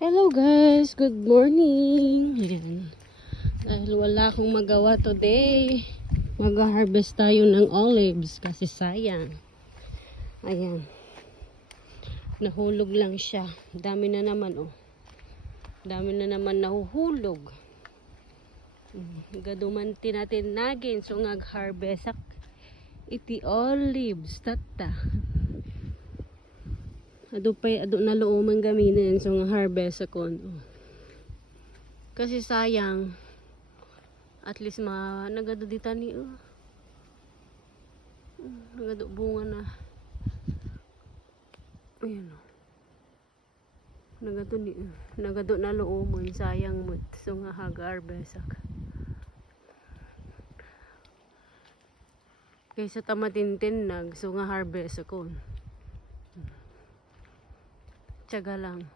Hello guys, good morning. Ayan. Dahil wala akong magawa today, mag-harvest tayo ng olives kasi sayang. Ayan. Nahulog lang siya. Dami na naman oh. Dami na naman nahuhulog. Gadumanti natin nagin so ngag-harvest iti olives tata. Ado na looman gaminin so harvest akon. Kasi sayang. At least nagado dita ni nagado bunga na. Ayun oh. Nagado na looman sayang mo so nga harvest ak. Kaysa tamatintin so nga harvest akon. Tiyaga lang.